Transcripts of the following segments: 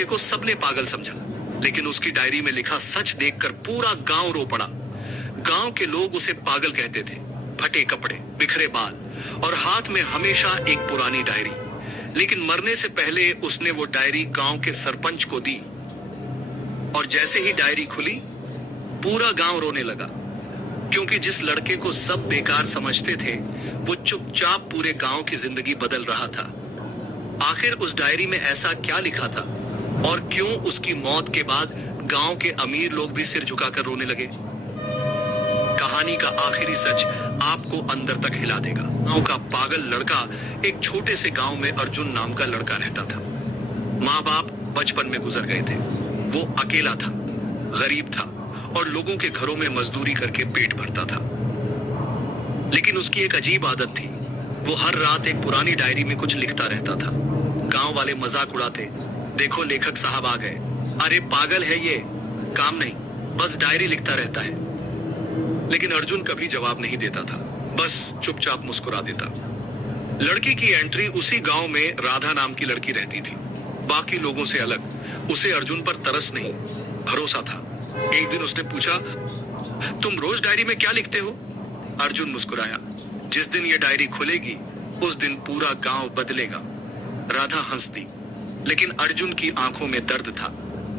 लड़के को सबने पागल समझा, लेकिन उसकी डायरी में लिखा सच देखकर पूरा गांव रो पड़ा। गांव के लोग उसे पागल कहते थे। फटे कपड़े, बिखरे बाल और हाथ में हमेशा एक पुरानी डायरी। लेकिन मरने से पहले उसने वो डायरी गांव के सरपंच को दी, और जैसे ही डायरी खुली पूरा गांव रोने लगा, क्योंकि जिस लड़के को सब बेकार समझते थे वो चुपचाप पूरे गांव की जिंदगी बदल रहा था। आखिर उस डायरी में ऐसा क्या लिखा था, और क्यों उसकी मौत के बाद गांव के अमीर लोग भी सिर झुकाकर रोने लगे? कहानी का आखिरी सच आपको अंदर तक हिला देगा। गांव का पागल लड़का, एक छोटे से गांव में अर्जुन नाम का लड़का रहता था। माँ बाप बचपन में गुजर गए थे। वो अकेला था, गरीब था और लोगों के घरों में मजदूरी करके पेट भरता था। लेकिन उसकी एक अजीब आदत थी। वो हर रात एक पुरानी डायरी में कुछ लिखता रहता था। गांव वाले मजाक उड़ाते, देखो लेखक साहब आ गए, अरे पागल है ये, काम नहीं, बस डायरी लिखता रहता है। लेकिन अर्जुन कभी जवाब नहीं देता था, बस चुपचाप मुस्कुरा देता। लड़की की एंट्री उसी गांव में राधा नाम की लड़की रहती थी। बाकी लोगों से अलग उसे अर्जुन पर तरस नहीं, भरोसा था। एक दिन उसने पूछा, तुम रोज डायरी में क्या लिखते हो? अर्जुन मुस्कुराया, जिस दिन ये डायरी खुलेगी उस दिन पूरा गांव बदलेगा। राधा हंस दी, लेकिन अर्जुन की आंखों में दर्द था,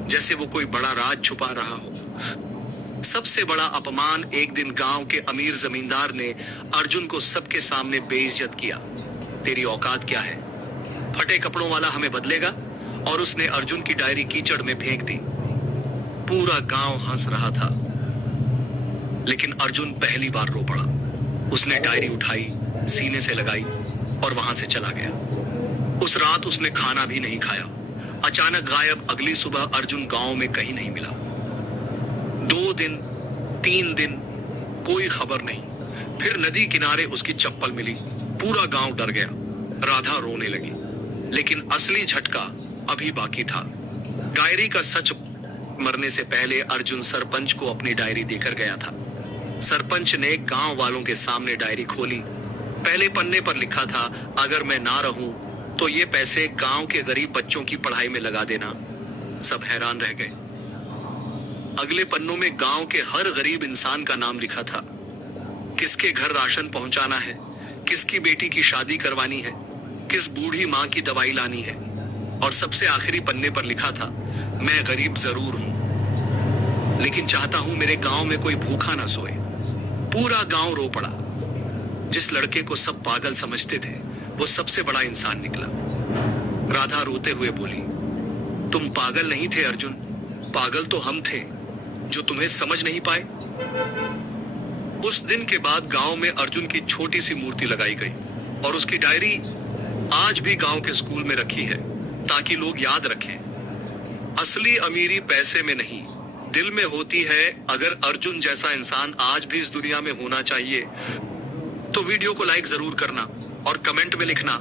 जैसे वो कोई बड़ा राज छुपा रहा हो। सबसे बड़ा अपमान एक दिन गांव के अमीर जमींदार ने अर्जुन को सबके सामने बेइज्जत किया। तेरी औकात क्या है? फटे कपड़ों वाला हमें बदलेगा? और उसने अर्जुन की डायरी कीचड़ में फेंक दी। पूरा गांव हंस रहा था, लेकिन अर्जुन पहली बार रो पड़ा। उसने डायरी उठाई, सीने से लगाई और वहां से चला गया। उस रात उसने खाना भी नहीं खाया। अचानक गायब। अगली सुबह अर्जुन गांव में कहीं नहीं मिला। 2 दिन, 3 दिन, कोई खबर नहीं। फिर नदी किनारे उसकी चप्पल मिली। पूरा गांव डर गया। राधा रोने लगी, लेकिन असली झटका अभी बाकी था। डायरी का सच, मरने से पहले अर्जुन सरपंच को अपनी डायरी देकर गया था। सरपंच ने गांव वालों के सामने डायरी खोली। पहले पन्ने पर लिखा था, अगर मैं ना रहूं तो ये पैसे गांव के गरीब बच्चों की पढ़ाई में लगा देना। सब हैरान रह गए। अगले पन्नों में गांव के हर गरीब इंसान का नाम लिखा था। किसके घर राशन पहुंचाना है, किसकी बेटी की शादी करवानी है, किस बूढ़ी माँ की दवाई लानी है। और सबसे आखिरी पन्ने पर लिखा था, मैं गरीब जरूर हूं, लेकिन चाहता हूं मेरे गांव में कोई भूखा ना सोए। पूरा गांव रो पड़ा। जिस लड़के को सब पागल समझते थे वो सबसे बड़ा इंसान निकला। राधा रोते हुए बोली, तुम पागल नहीं थे अर्जुन, पागल तो हम थे जो तुम्हें समझ नहीं पाए। उस दिन के बाद गांव में अर्जुन की छोटी सी मूर्ति लगाई गई और उसकी डायरी आज भी गांव के स्कूल में रखी है, ताकि लोग याद रखें, असली अमीरी पैसे में नहीं, दिल में होती है। अगर अर्जुन जैसा इंसान आज भी इस दुनिया में होना चाहिए तो वीडियो को लाइक जरूर करना और कमेंट में लिखना,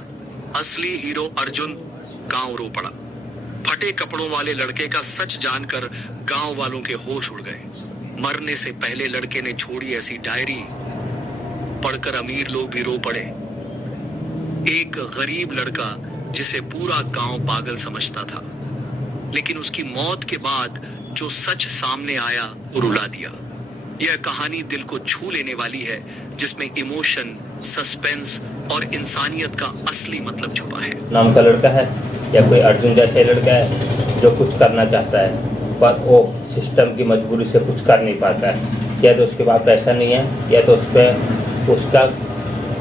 असली हीरो अर्जुन। गांव रो पड़ा। फटे कपड़ों वाले लड़के का सच जानकर गांव वालों के होश उड़ गए। मरने से पहले लड़के ने छोड़ी ऐसी डायरी, पढ़कर अमीर लोग भी रो पड़े। एक गरीब लड़का जिसे पूरा गांव पागल समझता था, लेकिन उसकी मौत के बाद जो सच सामने आया वो रुला दिया। यह कहानी दिल को छू लेने वाली है, जिसमें इमोशन, सस्पेंस और इंसानियत का असली मतलब छुपा है। नाम का लड़का है या कोई अर्जुन जैसा लड़का है जो कुछ करना चाहता है, पर वो सिस्टम की मजबूरी से कुछ कर नहीं पाता है। या तो उसके पास पैसा नहीं है, या तो उसका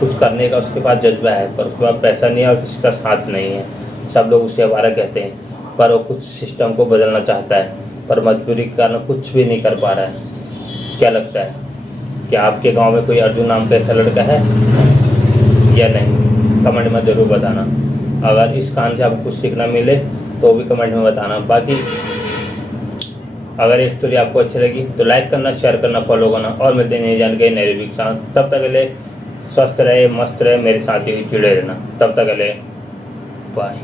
कुछ करने का उसके पास जज्बा है, पर उसके पास पैसा नहीं है और किसी का साथ नहीं है। सब लोग उसे आवारा कहते हैं, पर वो कुछ सिस्टम को बदलना चाहता है, पर मजबूरी के कारण कुछ भी नहीं कर पा रहा है। क्या लगता है, क्या आपके गांव में कोई अर्जुन नाम का ऐसा लड़का है या नहीं? कमेंट में ज़रूर बताना। अगर इस कहानी से आपको कुछ सीखना मिले तो भी कमेंट में बताना। बाकी अगर ये स्टोरी आपको अच्छी लगी तो लाइक करना, शेयर करना, फॉलो करना और मिलते हैं नई जानकारी नए रिव्यू के साथ। तब तक के लिए स्वस्थ रहे, मस्त रहे, मेरे साथ ही जुड़े रहना। तब तक के लिए बाय।